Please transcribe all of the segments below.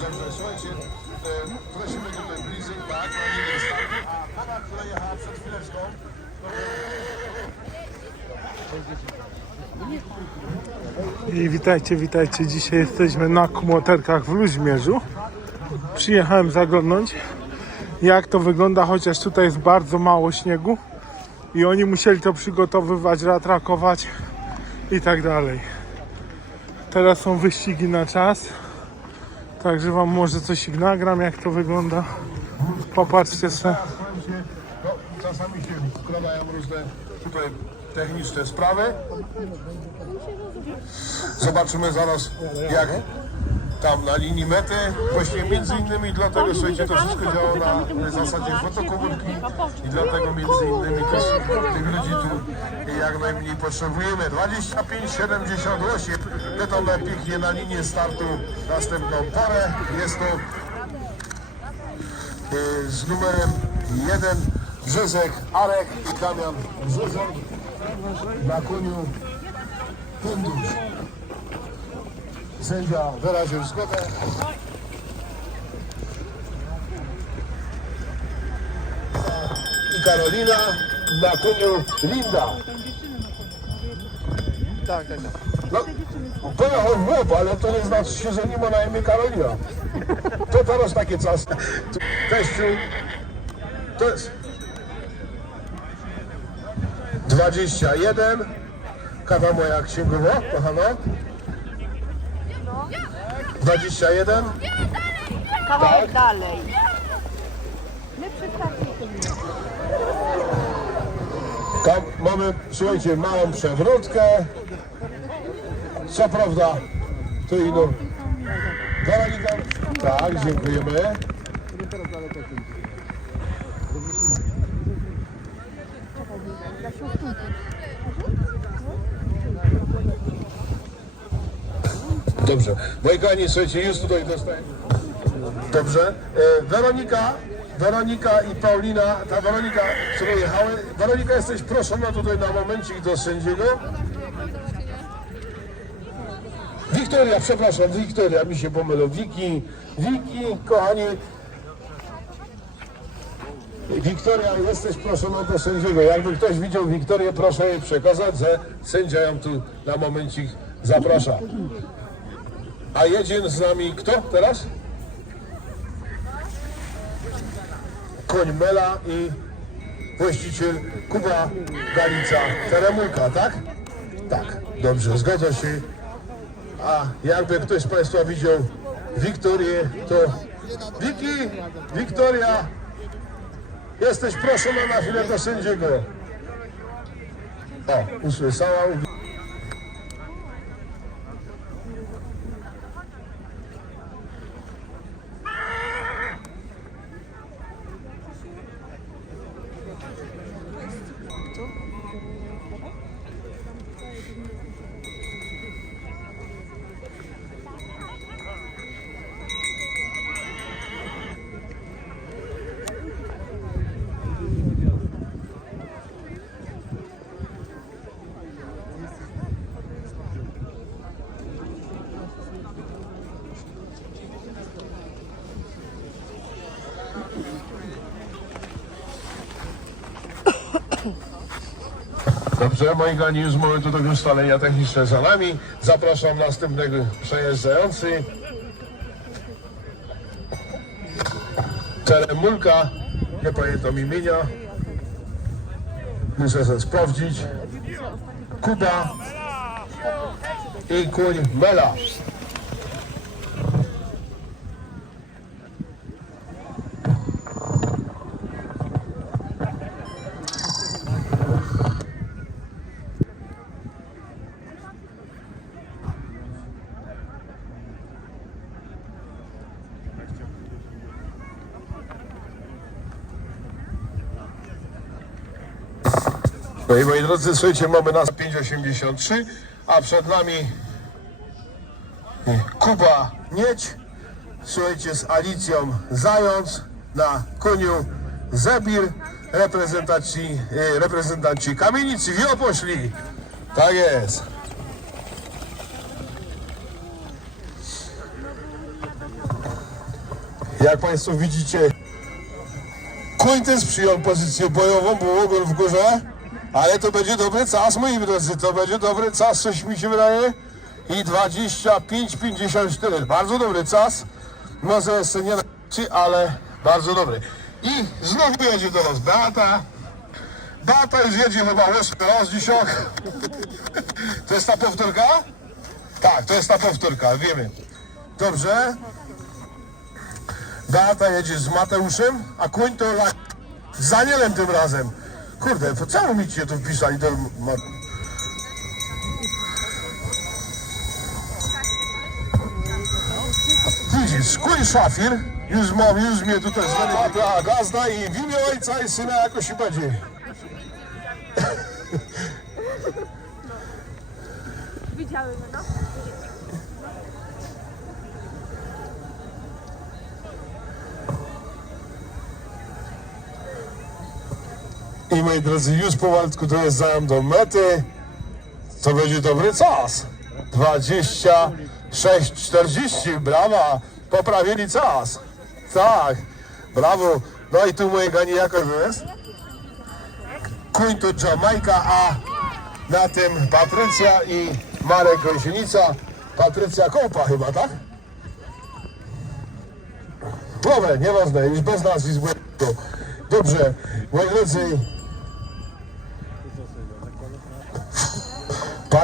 Dobrze, słuchajcie, e, prosimy tutaj bliżej, tak, na linię startu, a pana, która jechała przed chwileczką, I witajcie, witajcie. Dzisiaj jesteśmy na kumoterkach w Luźmierzu. Przyjechałem zaglądnąć jak to wygląda, chociaż tutaj jest bardzo mało śniegu i oni musieli to przygotowywać, ratrakować i tak dalej. Teraz są wyścigi na czas, także wam może coś nagram jak to wygląda. Popatrzcie sobie. czasami się wkładają różne tutaj techniczne sprawy. Zobaczymy zaraz, jak tam na linii mety. Właśnie między innymi dlatego, słuchajcie, to wszystko działo na zasadzie fotokomórki i dlatego między innymi też tych ludzi tu jak najmniej potrzebujemy. 25-78 lecą najpięknie na linię startu następną parę. Jest to y, z numerem 1 Brzezek Arek i Damian Brzezek na koniu Fundusz. Sędzia wyraził zgodę. Karolina na koniu Linda. Tak, tak, tak. No, pojechał w łeb, ale to nie znaczy się, że nie ma na imię Karolina. To teraz takie czasy. Teściu, to jest 21. Kawa moja księgowa, kochana. 21. Kawałek dalej. My przystawimy. Tam mamy, słuchajcie, małą przewrotkę. Co prawda, to ino. Weronika, tak, dziękujemy. Dobrze. Moi kochani, słuchajcie, już tutaj dostaję. Dobrze. E, Weronika, Weronika i Paulina, ta Weronika, które jechały. Weronika, jesteś proszona tutaj na momencik do sędziego. Wiktoria, przepraszam, Wiktoria, mi się pomylą. Wiki, Wiki, kochani. Wiktoria, jesteś proszona do sędziego. Jakby ktoś widział Wiktorię, proszę jej przekazać, że sędzia ją tu na momencik zaprasza. A jedzie z nami kto teraz? Koń Mela i właściciel Kuba Galica Teremulka, tak? Tak, dobrze, zgadza się. A jakby ktoś z Państwa widział Wiktorię, to Wiki, Wiktoria, jesteś proszona na chwilę do sędziego. O, usłyszała. Dobrze, moi kochani, już mamy tu tego ustalenia techniczne za nami. Zapraszam następnego przejeżdżający. Teremulka, nie pamiętam imienia. Muszę sobie sprawdzić. Kuba i kuń Mela. No i moi drodzy, słuchajcie, mamy nas 5,83, a przed nami Kuba Nieć, słuchajcie, z Alicją Zając na koniu Zebir, reprezentanci, e, reprezentanci Kamienicy Wiopośli. Tak jest. Jak Państwo widzicie, Quintus przyjął pozycję bojową, był ogon w górze, ale to będzie dobry czas, moi drodzy, to będzie dobry czas, coś mi się wydaje. I 25-54, bardzo dobry czas. Może jeszcze nie najlepszy, ale bardzo dobry. I znowu jedzie do nas Beata. Beata już jedzie chyba ósmy raz dzisiaj. To jest ta powtórka? Tak, to jest ta powtórka, wiemy. Dobrze. Beata jedzie z Mateuszem, a Kuń to z Danielem tym razem. Kurde, to czemu mi cię tu wpisali do... Ma... Widzisz, Kuń Szafir, już mam, już mnie tutaj zweryfikował gazda i w imię ojca i syna jakoś i będzie. Widziały no. I moi drodzy, już powolutku dojeżdżają do mety. To będzie dobry czas. 26-40, brawa, poprawili czas. Tak, brawo. No i tu moje gani jako jest? Kuń to Jamajka, a na tym Patrycja i Marek Gąsienica. Patrycja Kołpa chyba, tak? Dobra, nieważne, już bez nazwisk. Dobrze, moi drodzy,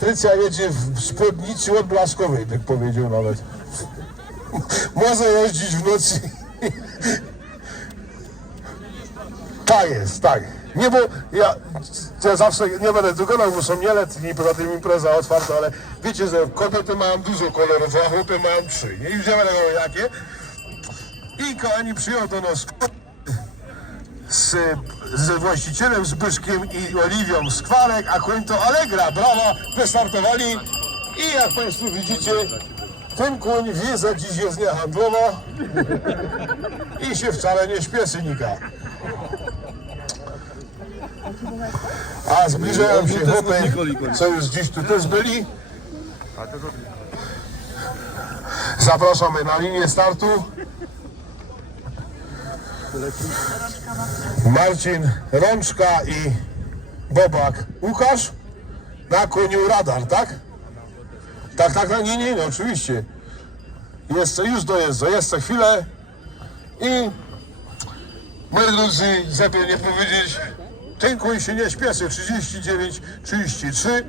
Patrycja jedzie w spódnicy odblaskowej, tak powiedział nawet. Może jeździć w nocy. Tak jest, tak. Nie, bo ja, ja zawsze nie będę dokonał, bo są nieletni, poza tym impreza otwarta, ale wiecie, że kobiety mają dużo kolorów, a chłopy mają trzy. Nie będę mówił jakie. I kochani przyjął do nas z, właścicielem Zbyszkiem i Oliwią Skwarek, a Quinto Allegra. Brawa, wystartowali i jak Państwo widzicie, ten koń wie, że dziś jest niehandlowo i się wcale nie śpieszy nika. A zbliżają się chłopy, co już dziś tu też byli. Zapraszamy na linię startu. Marcin Rączka i Bobak Łukasz na koniu radar, tak? Tak, tak, tak, nie, nie, nie, oczywiście. Jeszcze, już dojeżdża, jeszcze chwilę i moi drodzy, żeby nie powiedzieć, ten koń się nie śpieszy, 39, 33,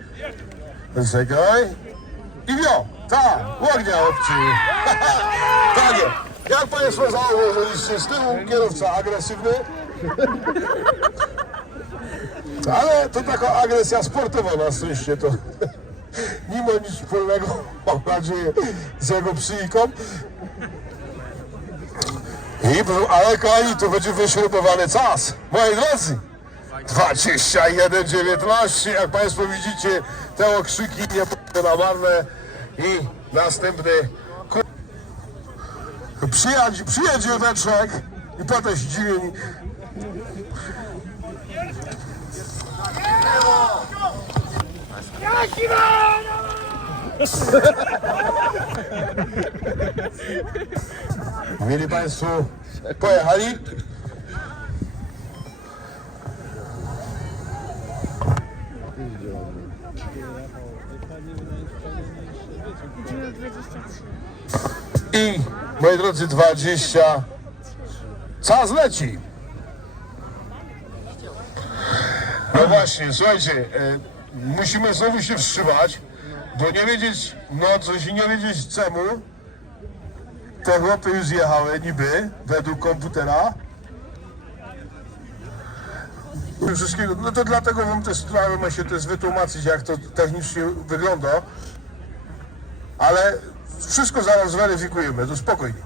czekaj i wio, tak, ognia obcy, tak jest. Jak Państwo zauważyliście, z tyłu kierowca agresywny, ale to taka agresja sportowa na szczęście, to nie ma nic wspólnego, mam nadzieję, z jego psychiką. I, ale kochani, to będzie wyśrubowany czas, moi drodzy. 21-19, jak Państwo widzicie, te okrzyki nie na marne i następny przyjedzie, przyjedzie Weczek i potem się dziwi. Mieli Państwo pojechali? I moi drodzy, 20. Czas leci. No właśnie, słuchajcie, e, musimy znowu się wstrzymać, bo nie wiedzieć, no coś i nie wiedzieć czemu. Te chłopy już jechały niby, według komputera. Wszystkiego, no to dlatego wam też staramy się też wytłumaczyć, jak to technicznie wygląda. Ale wszystko zaraz zweryfikujemy, to spokojnie.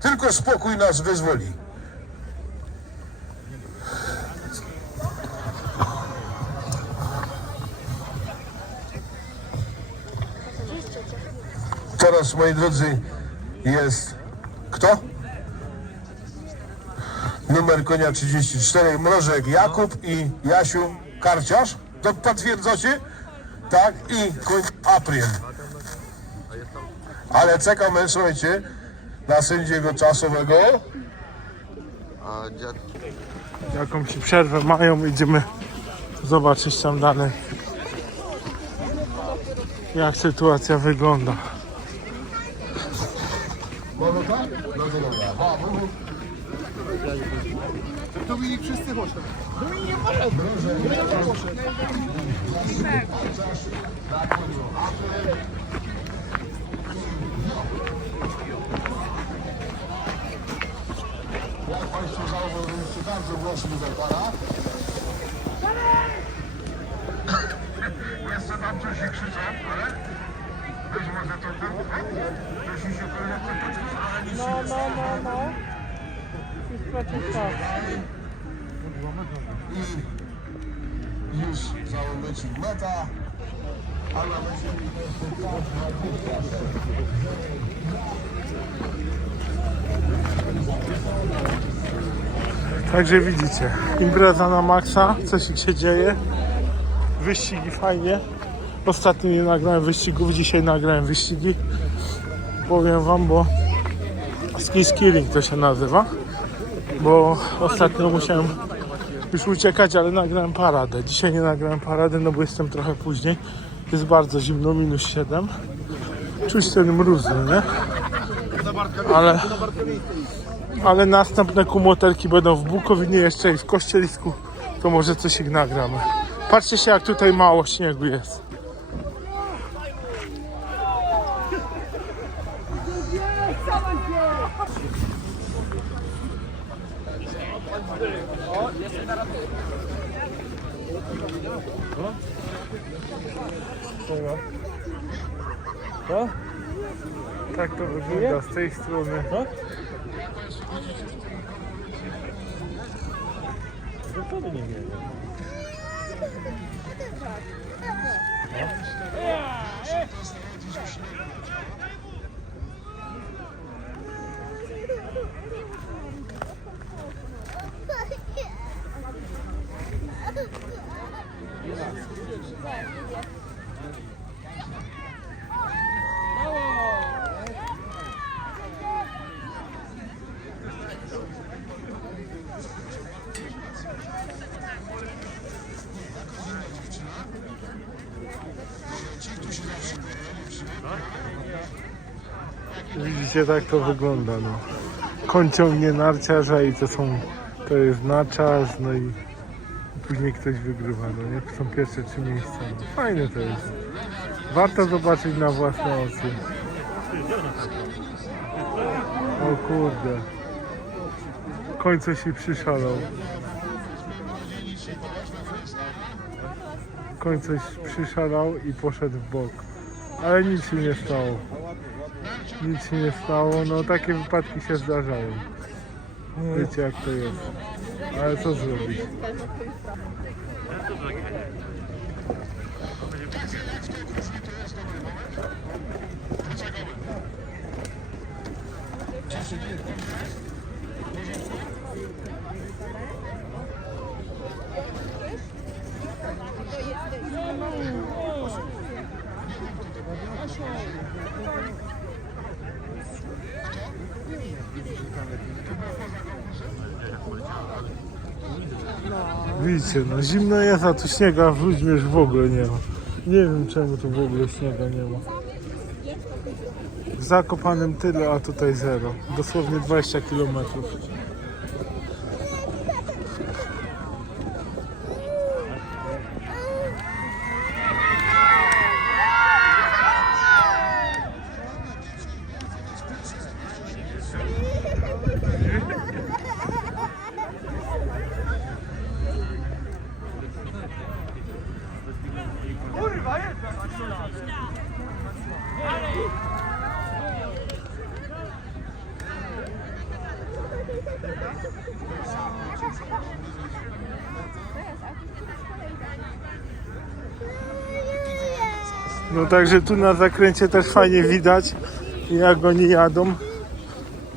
Tylko spokój nas wyzwoli. Teraz, moi drodzy, jest kto? Numer konia 34, Mrożek Jakub i Jasiu Karciarz. To potwierdzacie? Tak, i koń April. Ale czekamy, słuchajcie, na sędziego czasowego. A dziad Jakąś przerwę mają, idziemy zobaczyć tam dalej. Jak sytuacja wygląda. Może tak? No to dobra. A, bo- Jak bardzo głośny zapala. Jeszcze tam coś się krzyczą, ale być może to tam, coś mi się kojarzy, ale nic No, no, no, no. Wszystko czysto. I już załomycik meta, a na mecie Także widzicie, impreza na maksa, coś się dzieje. Wyścigi fajnie. Ostatnio nie nagrałem wyścigów, dzisiaj nagrałem wyścigi. Powiem wam, bo ski skilling to się nazywa. Bo ostatnio musiałem już uciekać, ale nagrałem paradę. Dzisiaj nie nagrałem parady, no bo jestem trochę później. Jest bardzo zimno, minus 7. Czuć ten mróz, no nie? Ale ale następne kumoterki będą w Bukowinie jeszcze i w Kościelisku, to może coś ich nagramy. Patrzcie się jak tutaj mało śniegu jest. Tak to wygląda z tej strony. 몇 번을 얘기해? Widzicie, tak to wygląda, no. Koń ciągnie narciarza i to są, to jest na czas, no i później ktoś wygrywa, no nie? To są pierwsze trzy miejsca. No. Fajne to jest. Warto zobaczyć na własne oczy. O kurde. Koń coś się przyszalał. Koń coś przyszalał i poszedł w bok. Ale nic się nie stało. Nic się nie stało, no takie wypadki się zdarzają. Wiecie jak to jest. Ale co zrobić? Widzicie, no zimno jest, a tu śniega w Ludźmierz w ogóle nie ma. Nie wiem czemu tu w ogóle śniega nie ma. W Zakopanem tyle, a tutaj zero. Dosłownie 20 km. No także tu na zakręcie też fajnie widać jak oni jadą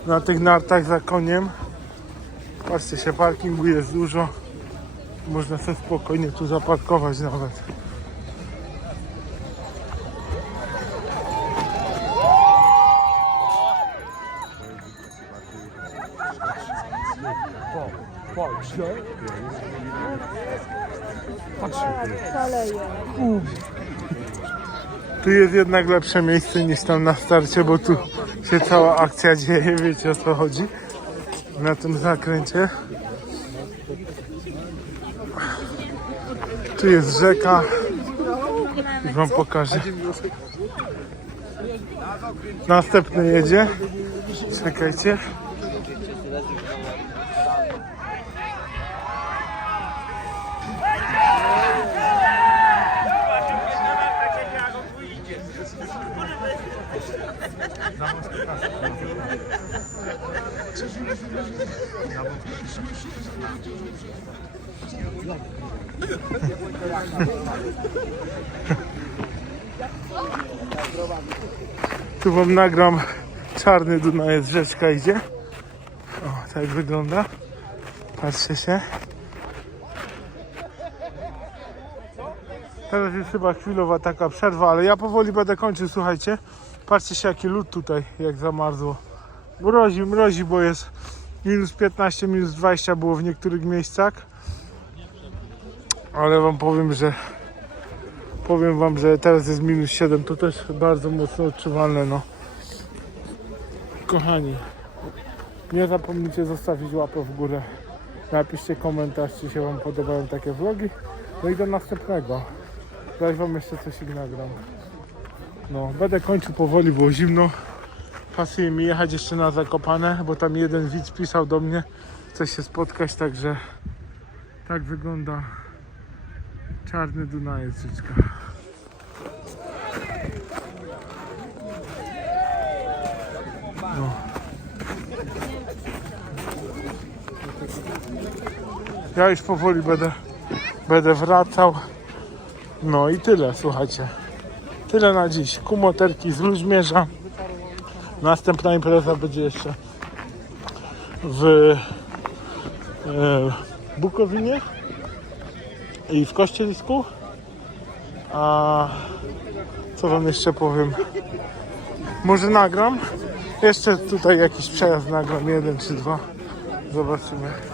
na tych nartach za koniem. Patrzcie się, parkingu jest dużo. Można sobie spokojnie tu zaparkować nawet. Szaleje. Tu jest jednak lepsze miejsce niż tam na starcie, bo tu się cała akcja dzieje, wiecie o co chodzi. Na tym zakręcie. Tu jest rzeka. Już wam pokażę. Następny jedzie. Czekajcie. Tu wam nagram czarny Dunajec, rzeczka idzie. O, tak wygląda. Patrzcie się. Teraz jest chyba chwilowa taka przerwa, ale ja powoli będę kończył, słuchajcie. Patrzcie się jaki lód tutaj, jak zamarzło. Mrozi, mrozi, bo jest minus 15, minus 20 było w niektórych miejscach. Ale wam powiem, że powiem wam, że teraz jest minus 7, to też bardzo mocno odczuwalne, no. Kochani, nie zapomnijcie zostawić łapę w górę. Napiszcie komentarz, czy się wam podobają takie vlogi. No i do następnego. Zaś wam jeszcze coś nagram. No, będę kończył powoli, było zimno. Pasuje mi jechać jeszcze na Zakopane, bo tam jeden widz pisał do mnie, chce się spotkać, także tak wygląda czarny Dunajec. No. Ja już powoli będę, będę wracał. No i tyle, słuchajcie. Tyle na dziś. Kumoterki z Luźmierza. Następna impreza będzie jeszcze w e, Bukowinie i w Kościelisku. A co wam jeszcze powiem? Może nagram? Jeszcze tutaj jakiś przejazd nagram, jeden czy dwa. Zobaczymy.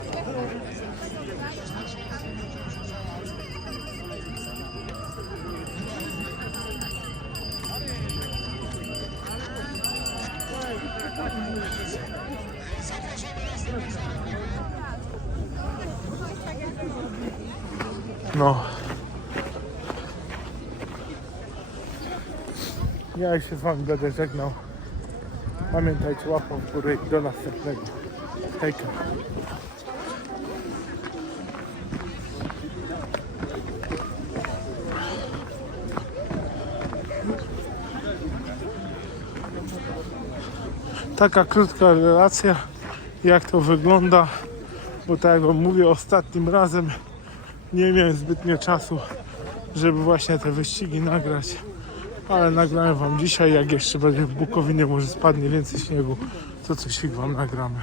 Się z wami będę żegnał. Pamiętajcie łapą w górę i do następnego. Hejka. Taka krótka relacja, jak to wygląda, bo tak jak wam mówię, ostatnim razem nie miałem zbytnio czasu, żeby właśnie te wyścigi nagrać. Ale nagrałem wam dzisiaj, jak jeszcze będzie w Bukowinie, może spadnie więcej śniegu, to coś wam nagramy.